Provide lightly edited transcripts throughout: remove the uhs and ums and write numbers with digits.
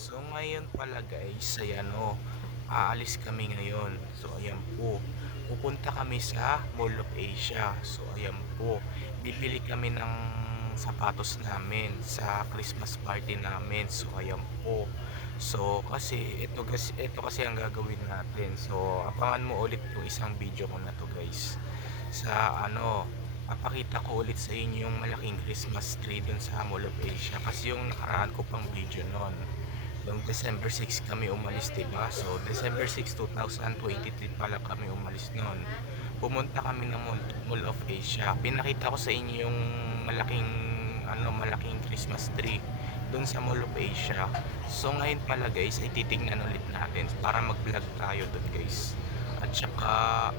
So ngayon pala guys, ayan o, aalis kami ngayon. So ayan po, pupunta kami sa Mall of Asia. So ayan po, bibili kami ng sapatos namin sa Christmas party namin. So ayan po. So ito kasi ang gagawin natin. So abangan mo ulit yung isang video ko na to guys. Sa papakita ko ulit sa inyo yung malaking Christmas tree dun sa Mall of Asia. Kasi yung nakaraan ko pang video nun, yung December 6 kami umalis, diba? So, December 6, 2023 pala kami umalis noon. Pumunta kami ng Mall of Asia. Pinakita ko sa inyo yung malaking, malaking Christmas tree doon sa Mall of Asia. So, ngayon pala guys, ay titignan ulit natin para mag-vlog tayo doon guys. At saka,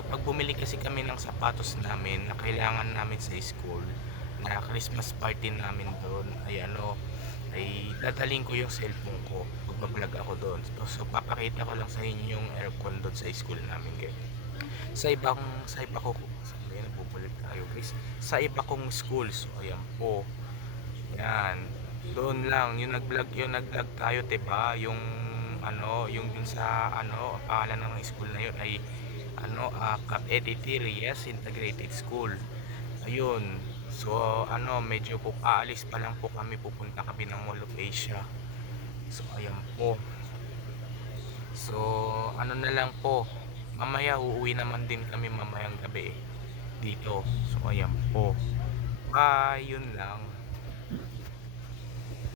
pag bumili kasi kami ng sapatos namin na kailangan namin sa school, na Christmas party namin doon, ay dadalhin ko yung cellphone ko pag-vlog ako doon. So papakita ko lang sa inyo yung aircon doon sa school namin guys. Sa iba ko sabi na bubulig tayo guys. Sa iba kong school, so ayan po. Yan. Doon lang yung nag-vlog tayo, 'di ba? Yung dun sa ang pangalan ng school na yun ay Cap Edity Reyes Integrated School. Ayun. So, medyo po aalis pa lang po kami, pupunta kami ng Mall of Asia. So, ayan po. So, na lang po. Mamaya uuwi naman din kami mamayang gabi dito. So, ayan po. Bye, yun lang.